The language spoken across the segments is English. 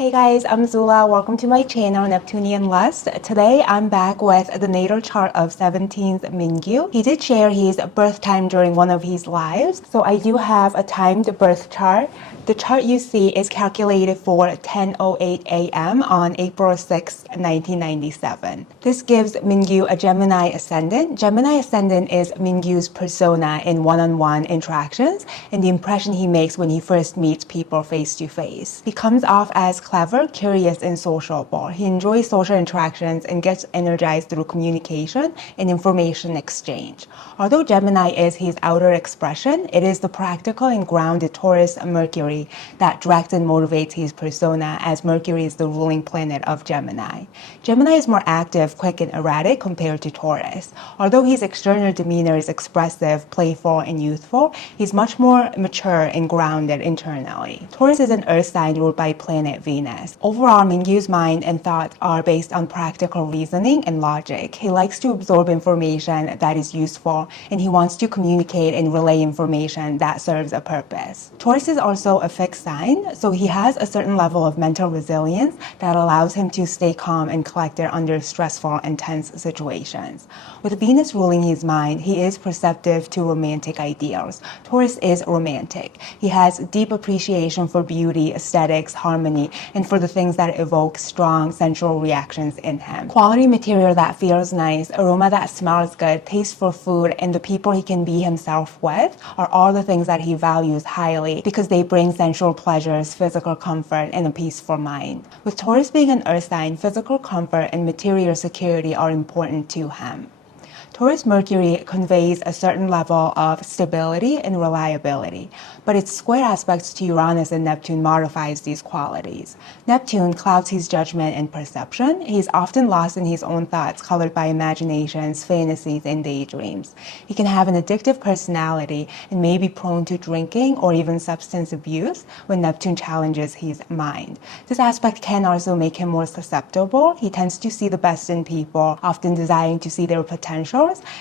Hey guys, I'm Zula. Welcome to my channel, Neptunian Lust. Today, I'm back with the natal chart of 17th Mingyu. He did share his birth time during one of his lives, so I do have a timed birth chart. The chart you see is calculated for 10:08 a.m. on April 6, 1997. This gives Mingyu a Gemini ascendant. Gemini ascendant is Mingyu's persona in one-on-one interactions and the impression he makes when he first meets people face to face. He comes off as clever, curious, and sociable. He enjoys social interactions and gets energized through communication and information exchange. Although Gemini is his outer expression, it is the practical and grounded Taurus Mercury that directs and motivates his persona, as Mercury is the ruling planet of Gemini. Gemini is more active, quick, and erratic compared to Taurus. Although his external demeanor is expressive, playful, and youthful, he's much more mature and grounded internally. Taurus is an earth sign ruled by planet Venus. Overall, Mingyu's mind and thoughts are based on practical reasoning and logic. He likes to absorb information that is useful, and he wants to communicate and relay information that serves a purpose. Taurus is also a fixed sign, so he has a certain level of mental resilience that allows him to stay calm and collected under stressful and tense situations. With Venus ruling his mind, he is perceptive to romantic ideals. Taurus is romantic. He has deep appreciation for beauty, aesthetics, harmony, and for the things that evoke strong sensual reactions in him. Quality material that feels nice, aroma that smells good, taste for food, and the people he can be himself with are all the things that he values highly because they bring sensual pleasures, physical comfort, and a peaceful mind. With Taurus being an earth sign, physical comfort and material security are important to him. Taurus Mercury conveys a certain level of stability and reliability, but its square aspects to Uranus and Neptune modifies these qualities. Neptune clouds his judgment and perception. He's often lost in his own thoughts, colored by imaginations, fantasies, and daydreams. He can have an addictive personality and may be prone to drinking or even substance abuse when Neptune challenges his mind. This aspect can also make him more susceptible. He tends to see the best in people, often desiring to see their potential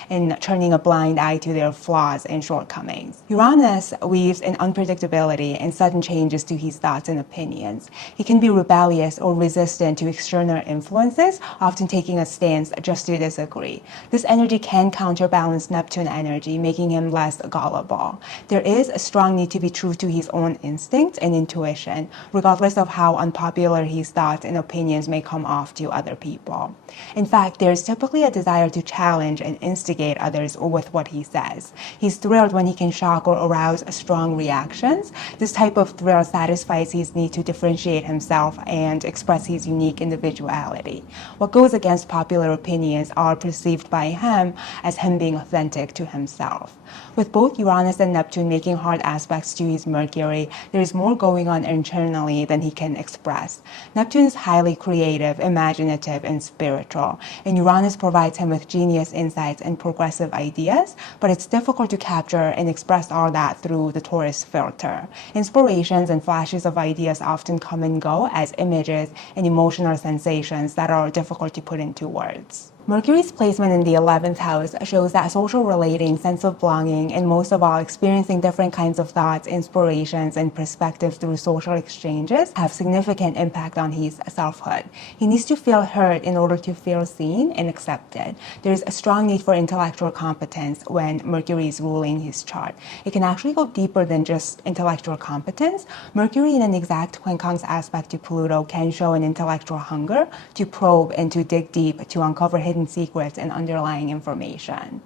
and turning a blind eye to their flaws and shortcomings. Uranus weaves in unpredictability and sudden changes to his thoughts and opinions. He can be rebellious or resistant to external influences, often taking a stance just to disagree. This energy can counterbalance Neptune energy, making him less gullible. There is a strong need to be true to his own instincts and intuition, regardless of how unpopular his thoughts and opinions may come off to other people. In fact, there is typically a desire to challenge and instigate others with what he says. He's thrilled when he can shock or arouse strong reactions. This type of thrill satisfies his need to differentiate himself and express his unique individuality. What goes against popular opinions are perceived by him as him being authentic to himself. With both Uranus and Neptune making hard aspects to his Mercury, there is more going on internally than he can express. Neptune is highly creative, imaginative, and spiritual, and Uranus provides him with genius insights and progressive ideas, but it's difficult to capture and express all that through the Taurus filter. Inspirations and flashes of ideas often come and go as images and emotional sensations that are difficult to put into words. Mercury's placement in the 11th house shows that social relating, sense of belonging, and most of all, experiencing different kinds of thoughts, inspirations, and perspectives through social exchanges have significant impact on his selfhood. He needs to feel heard in order to feel seen and accepted. There's a strong need for intellectual competence when Mercury is ruling his chart. It can actually go deeper than just intellectual competence. Mercury in an exact quincunx aspect to Pluto can show an intellectual hunger to probe and to dig deep to uncover hidden secrets and underlying information.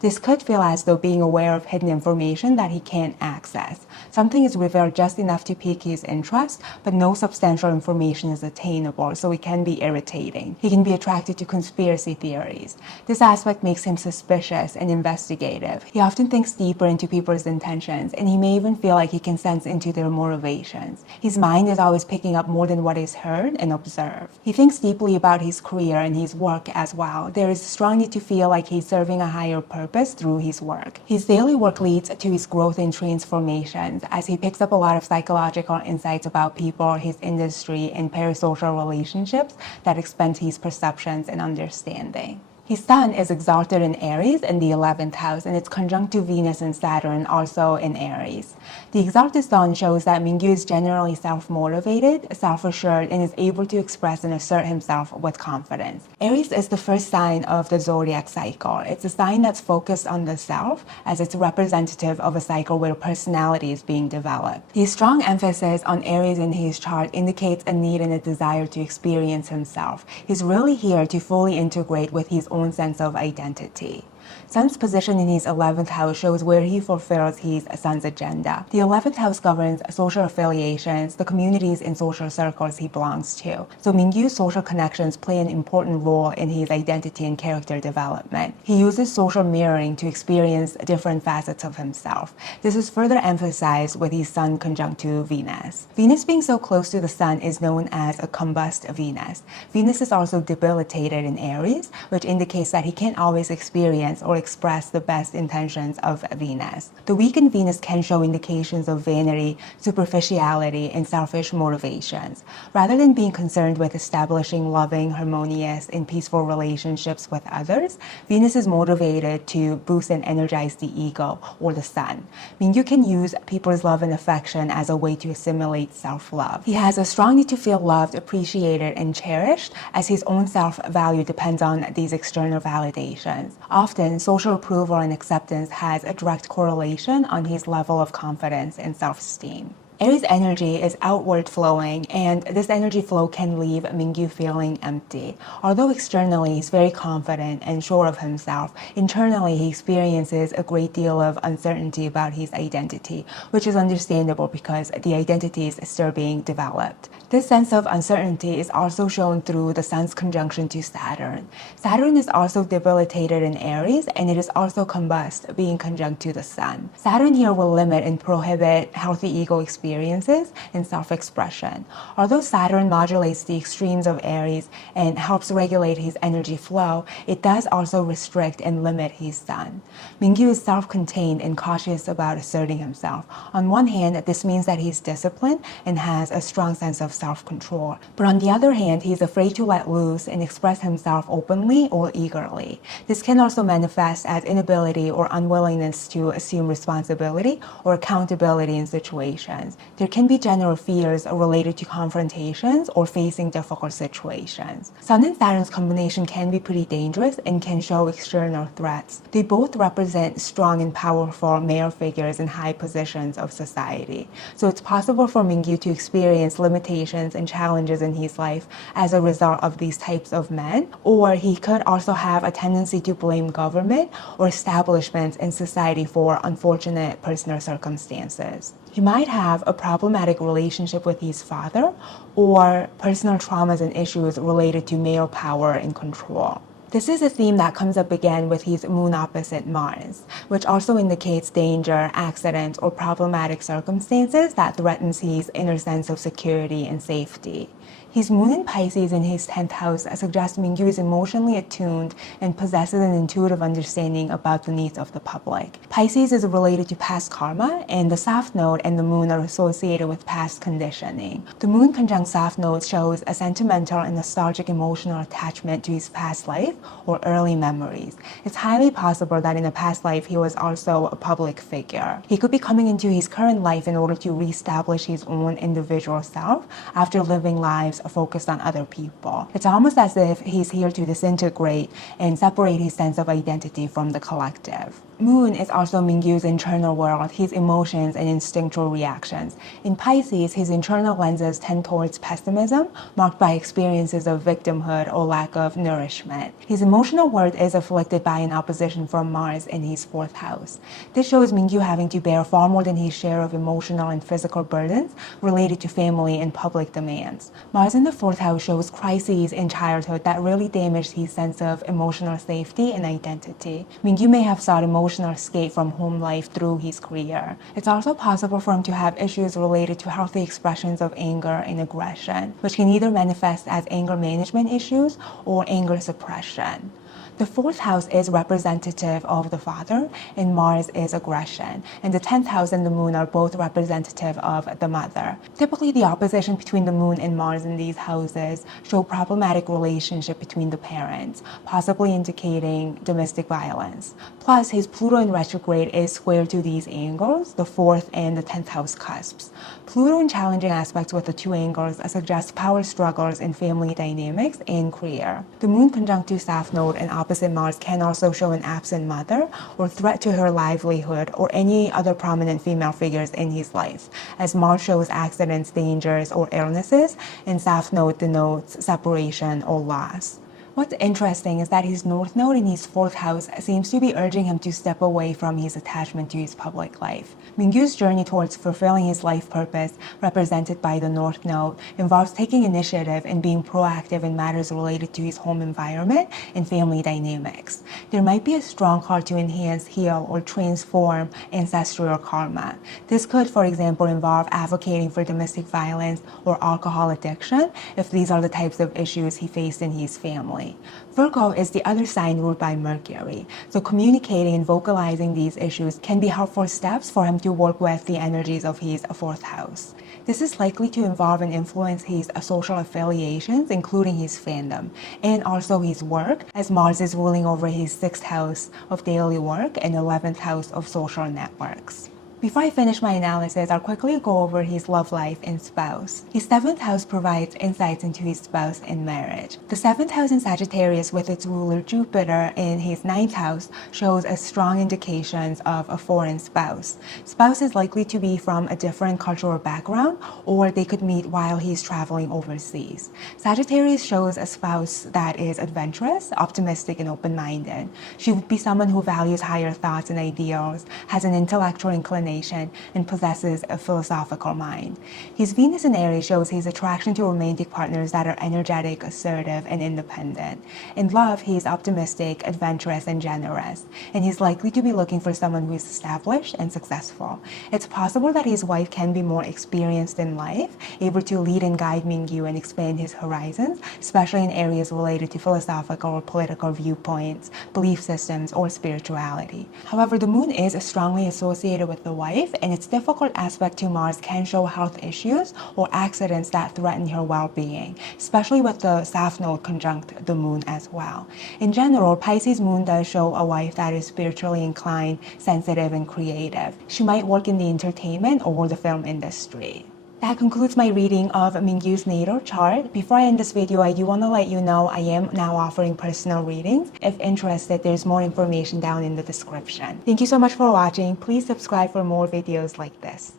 This could feel as though being aware of hidden information that he can't access. Something is revealed just enough to pique his interest, but no substantial information is attainable, so it can be irritating. He can be attracted to conspiracy theories. This aspect makes him suspicious and investigative. He often thinks deeper into people's intentions, and he may even feel like he can sense into their motivations. His mind is always picking up more than what is heard and observed. He thinks deeply about his career and his work as well. There is a strong need to feel like he's serving a higher purpose through his work. His daily work leads to his growth and transformations as he picks up a lot of psychological insights about people, his industry, and parasocial relationships that expand his perceptions and understanding. His sun is exalted in Aries in the 11th house, and it's conjunct to Venus and Saturn also in Aries. The exalted sun shows that Mingyu is generally self-motivated, self-assured, and is able to express and assert himself with confidence. Aries is the first sign of the zodiac cycle. It's a sign that's focused on the self, as it's representative of a cycle where personality is being developed. The strong emphasis on Aries in his chart indicates a need and a desire to experience himself. He's really here to fully integrate with his own sense of identity. Sun's position in his 11th house shows where he fulfills his sun's agenda. The 11th house governs social affiliations, the communities and social circles he belongs to. So Mingyu's social connections play an important role in his identity and character development. He uses social mirroring to experience different facets of himself. This is further emphasized with his sun conjunct to Venus. Venus being so close to the sun is known as a combust Venus. Venus is also debilitated in Aries, which indicates that he can't always experience or express the best intentions of Venus. The weakened Venus can show indications of vanity, superficiality, and selfish motivations. Rather than being concerned with establishing loving, harmonious, and peaceful relationships with others, Venus is motivated to boost and energize the ego, or the sun. Mingyu can use people's love and affection as a way to assimilate self-love. He has a strong need to feel loved, appreciated, and cherished, as his own self-value depends on these external validations. Often, social approval and acceptance has a direct correlation on his level of confidence and self-esteem. Aries energy is outward flowing, and this energy flow can leave Mingyu feeling empty. Although externally he's very confident and sure of himself, internally he experiences a great deal of uncertainty about his identity, which is understandable because the identity is still being developed. This sense of uncertainty is also shown through the sun's conjunction to Saturn. Saturn is also debilitated in Aries, and it is also combust, being conjunct to the sun. Saturn here will limit and prohibit healthy ego experiences and self-expression. Although Saturn modulates the extremes of Aries and helps regulate his energy flow, it does also restrict and limit his sun. Mingyu is self-contained and cautious about asserting himself. On one hand, this means that he's disciplined and has a strong sense of self-control. But on the other hand, he's afraid to let loose and express himself openly or eagerly. This can also manifest as inability or unwillingness to assume responsibility or accountability in situations. There can be general fears related to confrontations or facing difficult situations. Sun and Saturn's combination can be pretty dangerous and can show external threats. They both represent strong and powerful male figures in high positions of society. So it's possible for Mingyu to experience limitations and challenges in his life as a result of these types of men, or he could also have a tendency to blame government or establishments in society for unfortunate personal circumstances. He might have a problematic relationship with his father or personal traumas and issues related to male power and control. This is a theme that comes up again with his moon opposite Mars, which also indicates danger, accidents, or problematic circumstances that threatens his inner sense of security and safety. His moon in Pisces in his 10th house suggests Mingyu is emotionally attuned and possesses an intuitive understanding about the needs of the public. Pisces is related to past karma, and the South Node and the moon are associated with past conditioning. The moon conjunct South Node shows a sentimental and nostalgic emotional attachment to his past life or early memories. It's highly possible that in a past life he was also a public figure. He could be coming into his current life in order to reestablish his own individual self after living lives focused on other people. It's almost as if he's here to disintegrate and separate his sense of identity from the collective. Moon is also Mingyu's internal world, his emotions and instinctual reactions. In Pisces, his internal lenses tend towards pessimism, marked by experiences of victimhood or lack of nourishment. His emotional world is afflicted by an opposition from Mars in his 4th house. This shows Mingyu having to bear far more than his share of emotional and physical burdens related to family and public demands. Mars in the 4th house shows crises in childhood that really damaged his sense of emotional safety and identity. Mingyu may have sought emotional escape from home life through his career. It's also possible for him to have issues related to healthy expressions of anger and aggression, which can either manifest as anger management issues or anger suppression. The fourth house is representative of the father, and Mars is aggression. And the 10th house and the moon are both representative of the mother. Typically, the opposition between the moon and Mars in these houses show problematic relationship between the parents, possibly indicating domestic violence. Plus, his Pluto in retrograde is square to these angles, the 4th and the 10th house cusps. Pluto in challenging aspects with the two angles suggests power struggles in family dynamics and career. The moon conjunct to South Node and opposite Mars can also show an absent mother or threat to her livelihood or any other prominent female figures in his life, as Mars shows accidents, dangers, or illnesses, and South Node denotes separation or loss. What's interesting is that his North Node in his 4th house seems to be urging him to step away from his attachment to his public life. Mingyu's journey towards fulfilling his life purpose, represented by the North Node, involves taking initiative and being proactive in matters related to his home environment and family dynamics. There might be a strong call to enhance, heal, or transform ancestral karma. This could, for example, involve advocating for domestic violence or alcohol addiction, if these are the types of issues he faced in his family. Virgo is the other sign ruled by Mercury, so communicating and vocalizing these issues can be helpful steps for him to work with the energies of his 4th house. This is likely to involve and influence his social affiliations, including his fandom, and also his work, as Mars is ruling over his 6th house of daily work and 11th house of social networks. Before I finish my analysis, I'll quickly go over his love life and spouse. His 7th house provides insights into his spouse and marriage. The 7th house in Sagittarius with its ruler Jupiter in his 9th house shows a strong indications of a foreign spouse. Spouse is likely to be from a different cultural background, or they could meet while he's traveling overseas. Sagittarius shows a spouse that is adventurous, optimistic, and open-minded. She would be someone who values higher thoughts and ideals, has an intellectual inclination, and possesses a philosophical mind. His Venus in Aries shows his attraction to romantic partners that are energetic, assertive, and independent. In love, he is optimistic, adventurous, and generous, and he's likely to be looking for someone who is established and successful. It's possible that his wife can be more experienced in life, able to lead and guide Mingyu and expand his horizons, especially in areas related to philosophical or political viewpoints, belief systems, or spirituality. However, the moon is strongly associated with the wife, and its difficult aspect to Mars can show health issues or accidents that threaten her well-being, especially with the South Node conjunct the moon as well. In general, Pisces moon does show a wife that is spiritually inclined, sensitive, and creative. She might work in the entertainment or the film industry. That concludes my reading of Mingyu's natal chart. Before I end this video, I do want to let you know I am now offering personal readings. If interested, there's more information down in the description. Thank you so much for watching. Please subscribe for more videos like this.